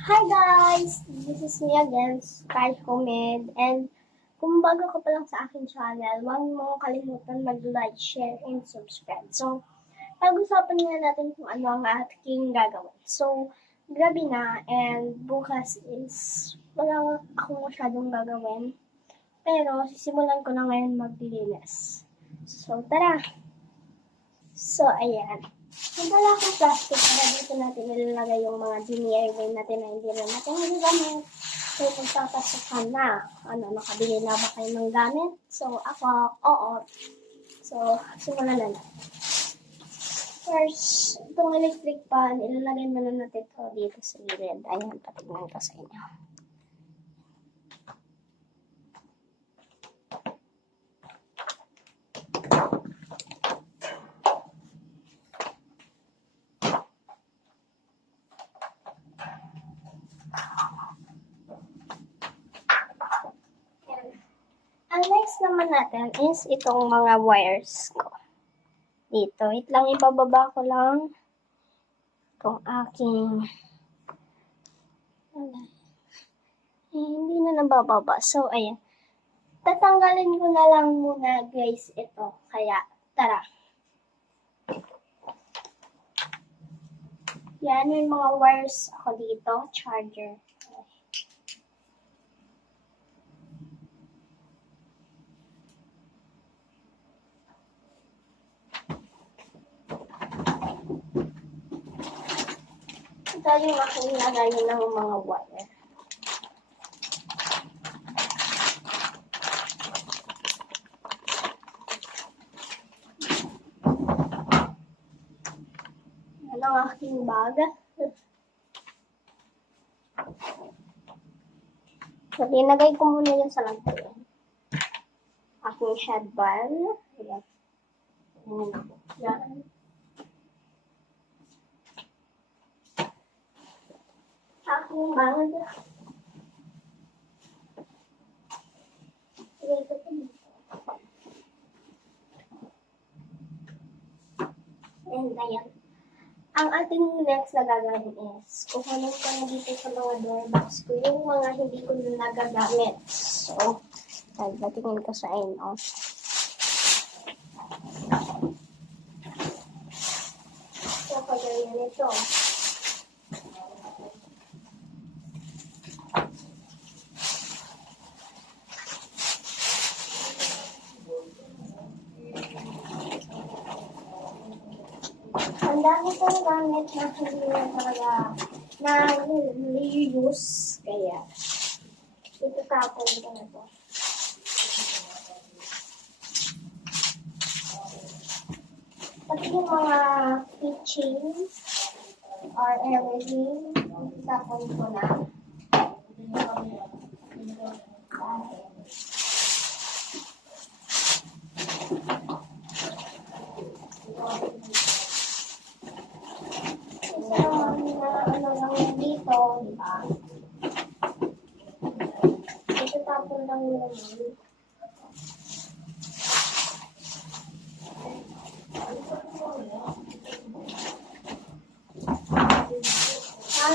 Hi guys! This is me again, Sky Homemade. And kung bago ka pa lang sa aking channel, huwag mo kalimutan mag-like, share, and subscribe. So, pag-usapan nga natin kung ano ang aking gagawin. So, gabi na and bukas is wala akong masyadong gagawin. Pero sisimulan ko na ngayon maglilinis. So, tara! So, ayan. Wala akong plastic para dito natin ilalagay yung mga DIY natin na hindi na natin magagamit. So, pagpapasok ka na, nakabili na ba kayo ng gamit? So, ako, oo. So, simulan na natin. First, itong electric pan, ilalagay muna natin ito dito sa gilid. Ayan, patignan ko sa inyo. Ang next naman natin is itong mga wires ko. Dito, wait lang, ibababa ko lang itong aking hindi na nabababa. So, ayan. Tatanggalin ko na lang muna, guys, ito. Kaya, tara. Yan, may mga wires ako dito. Charger. Ito yung aking lagayin ng mga wire. Yan ang aking bag. So, linagay ko muna yun sa lagay. Aking headband. Ayan. Yan. Aking bag. Lagay ko ito dito. And ayan. Ang ating next na gagawin is, kukunin ko na dito sa mga doorbox ko yung mga hindi ko na nagagamit. So, pagdatingin ko sa inyo. So, pagdatingin ito. Ang dami kong gamit na hindi na talaga na-reuse. Kaya, ito tapon ko na to. Pati yung mga keychains or everything, tapon ko na. Dito, di ba? Ito tapon lang yun naman.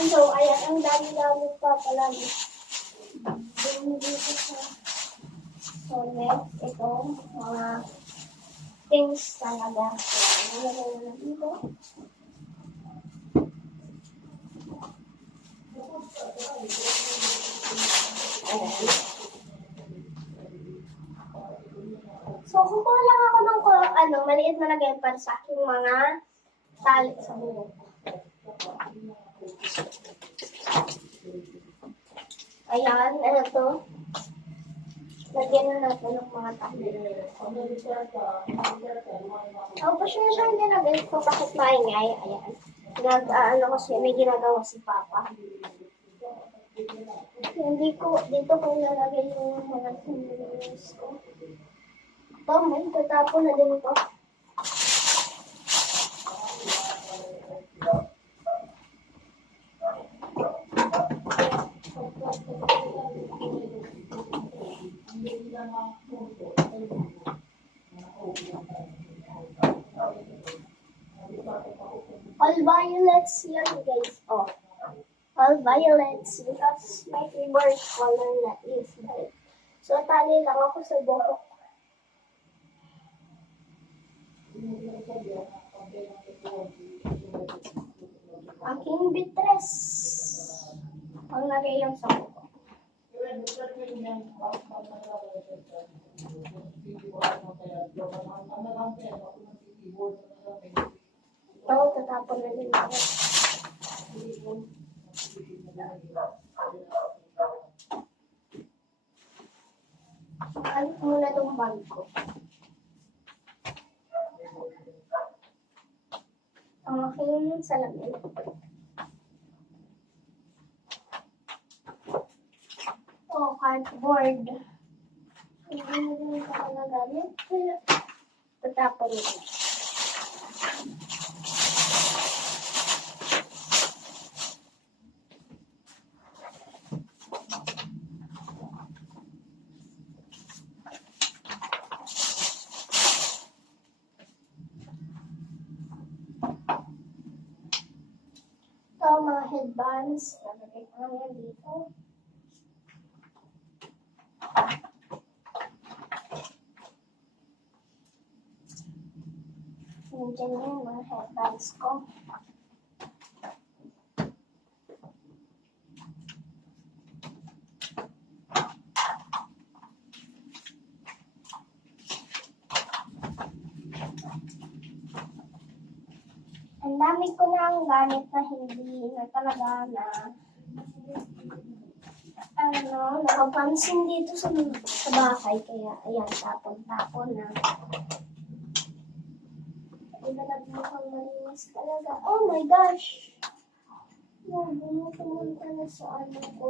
So, ayan, ang dami-dami pa pala dito sa next, ito, mga things talaga. So, nalagay na dito. So, kukuha lang ako ng maliit na lagay para sa aking mga tali sa buhok. Ayan, ano to? Lagyan na natin ng mga tali. Pa siya siyang ginagay ko kasi paingay. Ayan. Kasi may ginagawa si Papa. Dito ko nalagay yung mga tools ko. Ito, may tatapon na din ito. All violets yan, guys. Oh. All violets because my favorite color na is violet. So, tali lang ako sa buhok. Aking bitres. Ang lagay yung sa buhok. Ito, tatapon na din ako. Alit muna itong bag ko. Ang aking salamin. Oh, cardboard. Hindi mo din ito nagamit. Tatapon ito. Ito, mga headbands. Nalagay ko lang yan dito. Nandiyan yung mga headbands ko. Ang dami ko na ang gamit na hindi na talaga na nakapansin dito sa bahay. Kaya, ayan, tapon-tapon na. Iba na mukhang malinis talaga. Oh my gosh! Bumupunta na sa ano ko.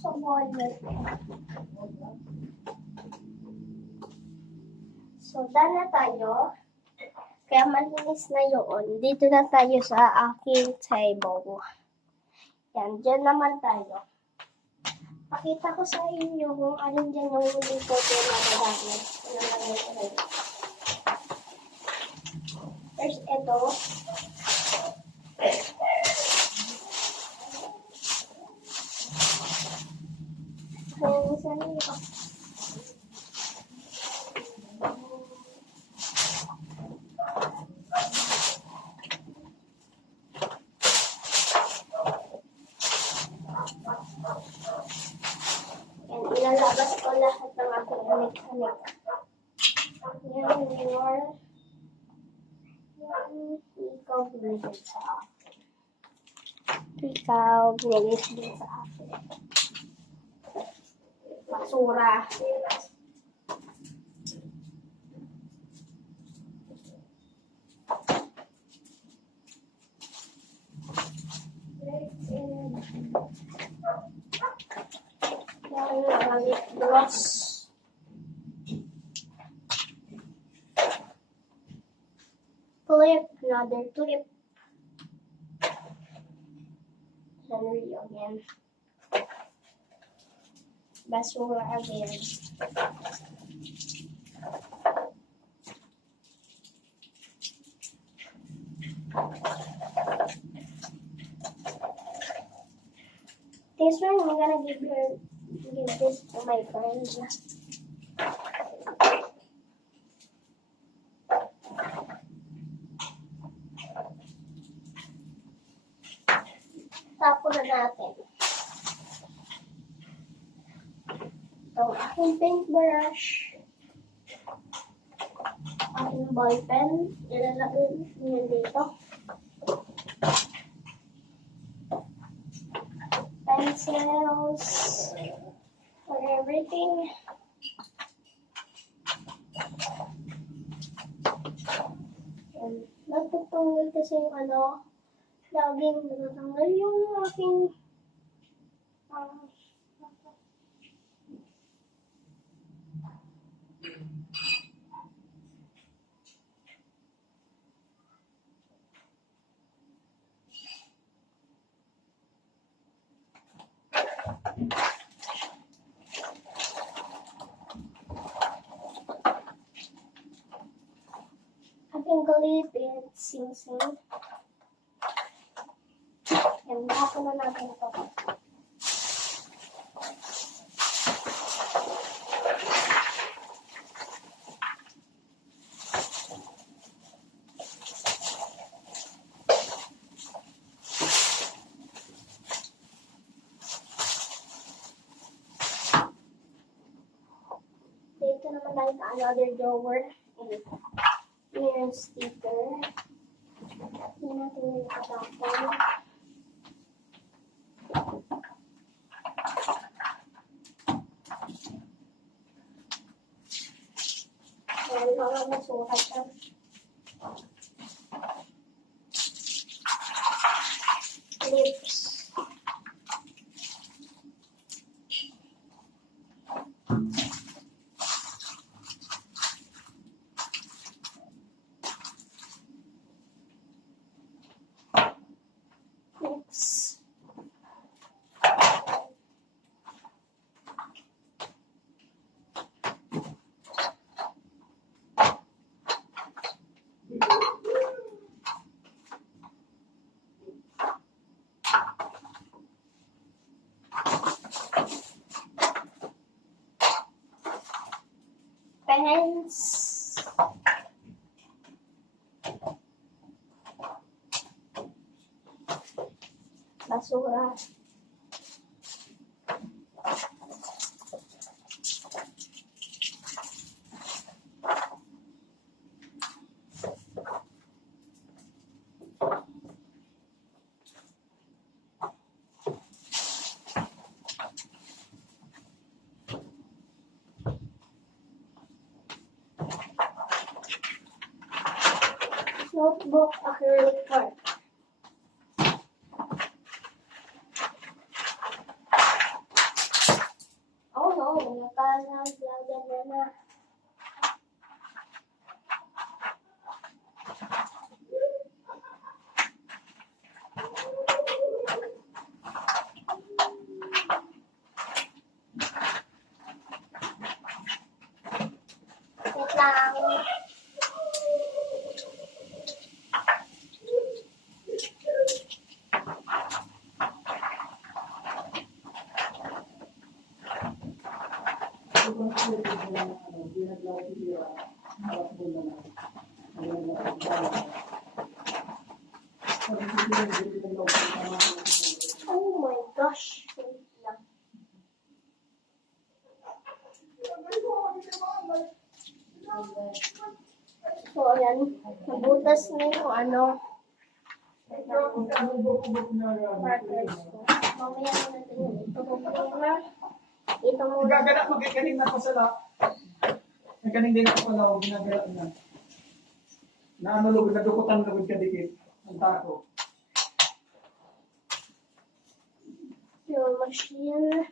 Sa wallet. So, done na tayo. Kaya malinis na yun. Dito na tayo sa aking table. Yan, dyan naman tayo. Pakita ko sa inyo kung alin dyan yung huli ko na nagagamit. First, ito. Saan ito? Ilalabas ko lahat ng aking anik-anik. Yan yung ikaw binigay sa akin. Ikaw binigay sa akin. Basura. Gloss. Clip, another clip. Henry again. Basura again. This one, I'm gonna give this to my friend. Tapos na natin. Ito, aking paintbrush. Aking ballpen. Ilalagay niya dito. Pencils. For everything. Nagtutunggal kasi yung laging natatanggal yung aking aking galipin, sing-sing. Tapon na natin ito. Dito naman tayo sa another drawer. Yung sticker. Hindi natin yung katapon. Ayan, mga masukat siya. Lips. Next. Pens. Basura. Notebook, acrylic art. Oh no, nakalagyan na. Wait lang. Oh my gosh. Wait lang. So, ayan. Nabutas na yung ano. Markers ko. Mamaya na natin yung ito problema. Ito muna. Gaganak magkakaling na pasala. Nagkaling din ako pala o ginagalat na. Na ano lugod, nadukutan lugod ka dikit. Ang tako. Yung machine.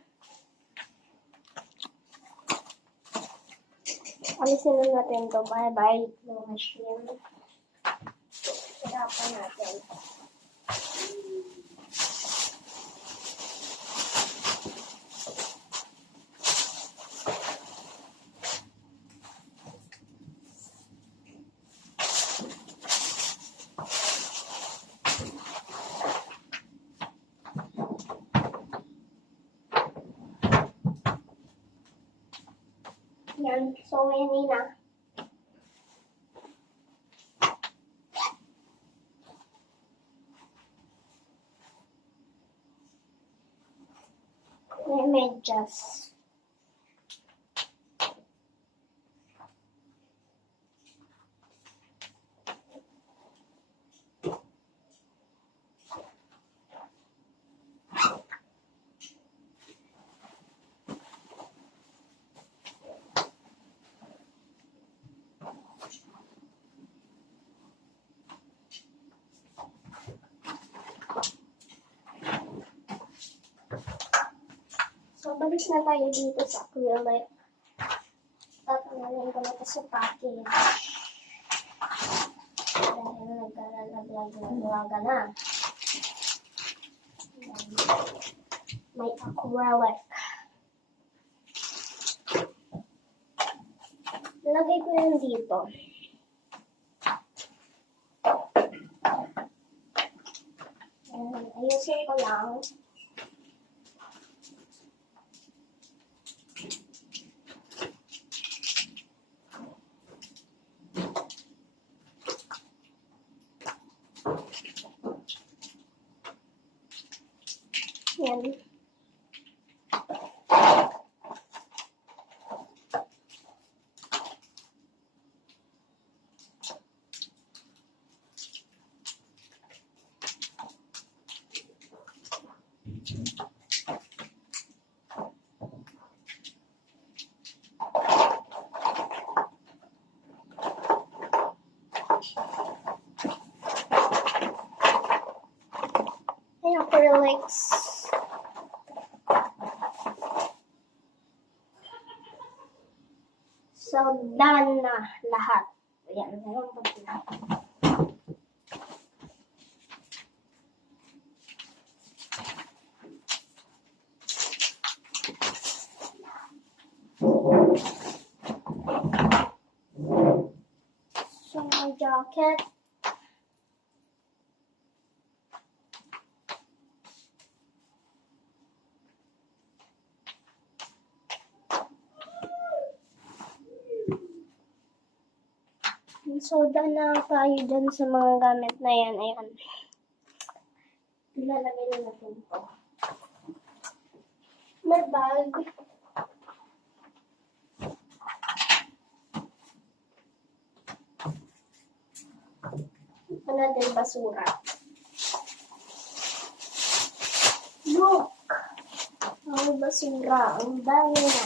Alisin na natin ito. Bye-bye. Yung machine. Hirapan natin. Yan. So, yan na. May medyas. So, balik na tayo dito sa acrylic. Tatanggalin ko na ito sa package. Dahil naglalaglaga na. May acrylic. Lagay ko yan dito. Ayusin ko lang. Yan. Ay, acrylics. So, done na lahat. Ayan, meron pa sila. So, my jacket. So, done na tayo dyan sa mga gamit na yan. Ayan. Ilalagay na natin ito. May bag. Ano din basura. Look! Ang basura. Ang dami na.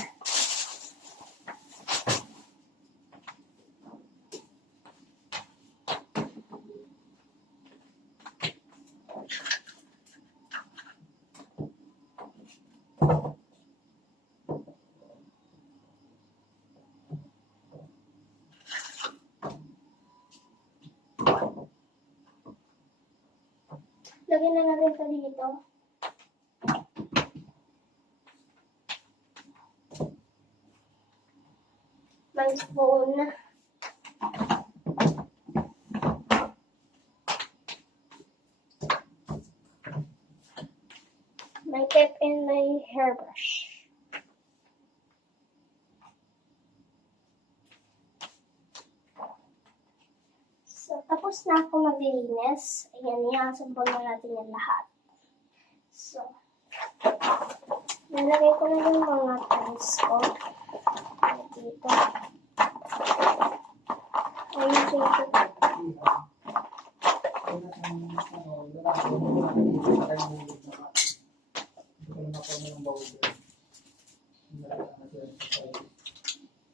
Lagyan na natin ito dito. May phone. May tip and may hairbrush. So, tapos na ako maglinis. Ayan, i-assemble na natin yan lahat. So, nalagay ko na yung mga tools ko. Dito. Ayun, dito.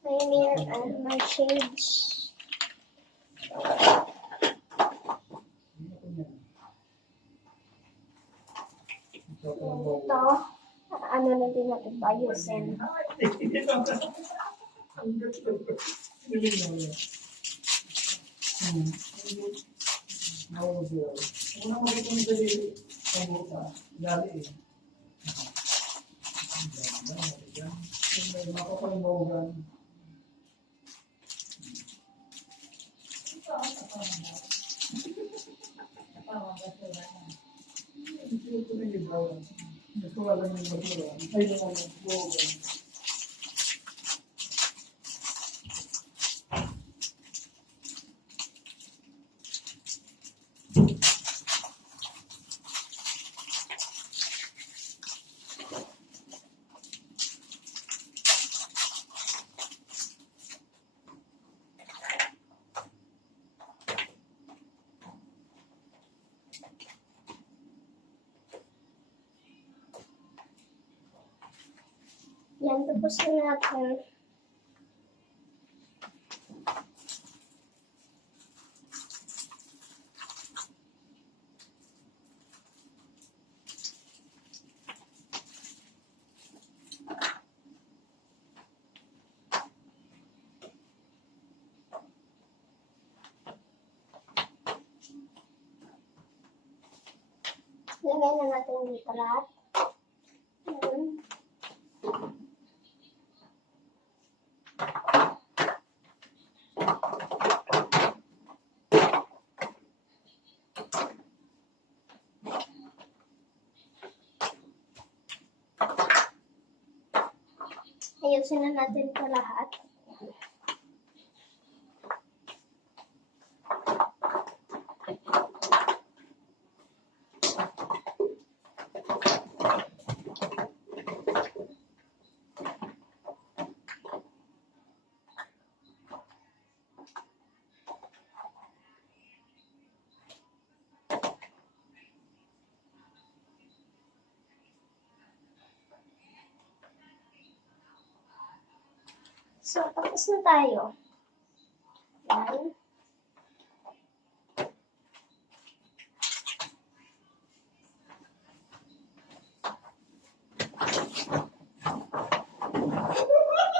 May mirror and my shades. Ito, ano na din natin ayusin. Yan, tapos na natin. Lagay na natin dito lahat. Yan. ayusin na natin ito lahat. So, tapos na tayo. Yan.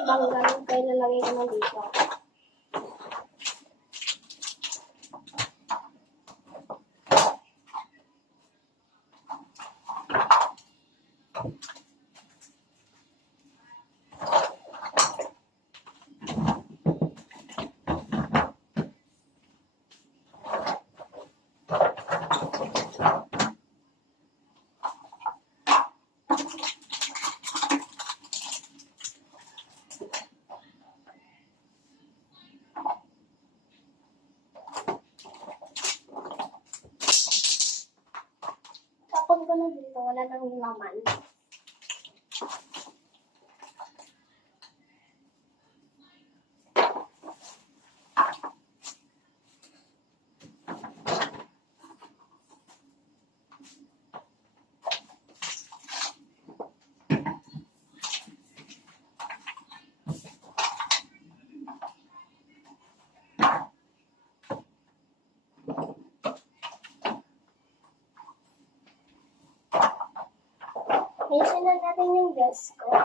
Banggang kayo lalagay ko na dito. Tapon ko na dito, wala nang laman. Ayusin na natin yung desk ko.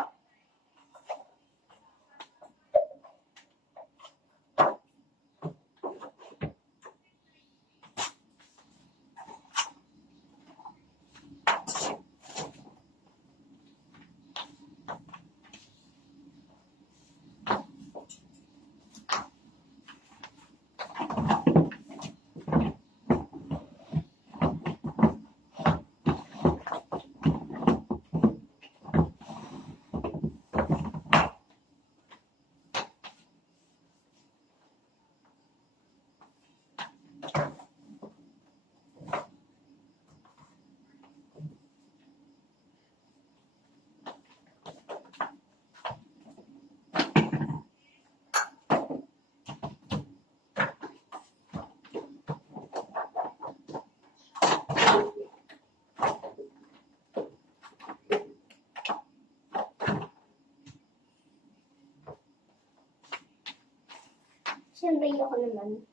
Siyempre, ako naman.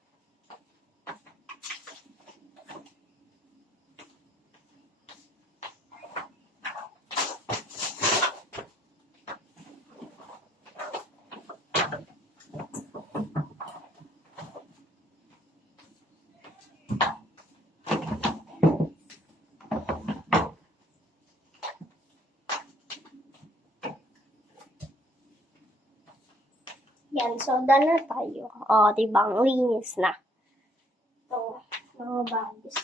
Yan, so done na tayo. O, diba? Ang linis na. Ito, mga bags.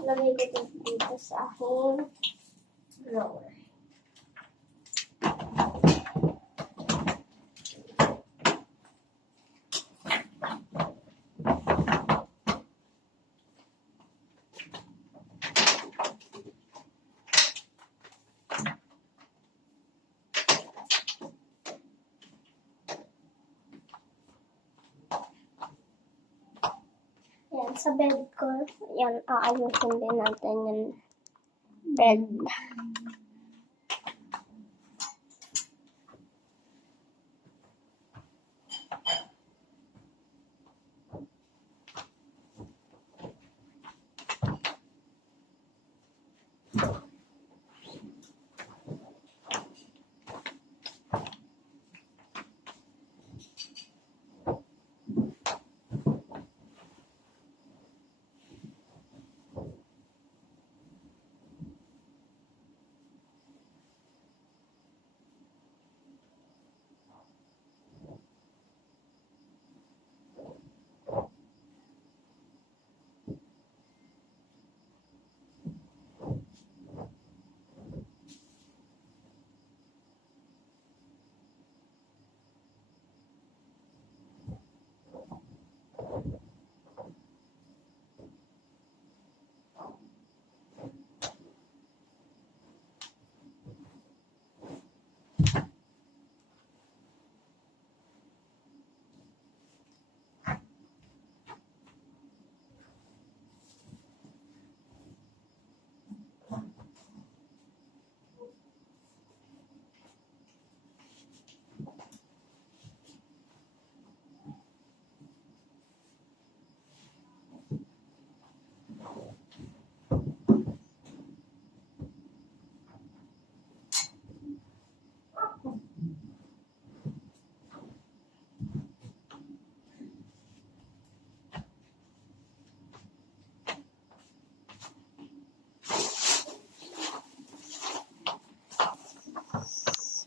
Lagay ko ito dito sa aking drawer. Yan, sa bed ko, yan, aayusin din natin yung bed.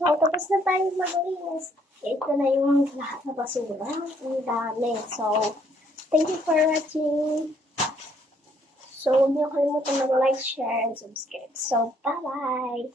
So, tapos na tayo maglinis. Ito na yung lahat na basura. Ang dami. So, thank you for watching. So, huwag niyo kalimutan mag-like, share, and subscribe. So, bye-bye!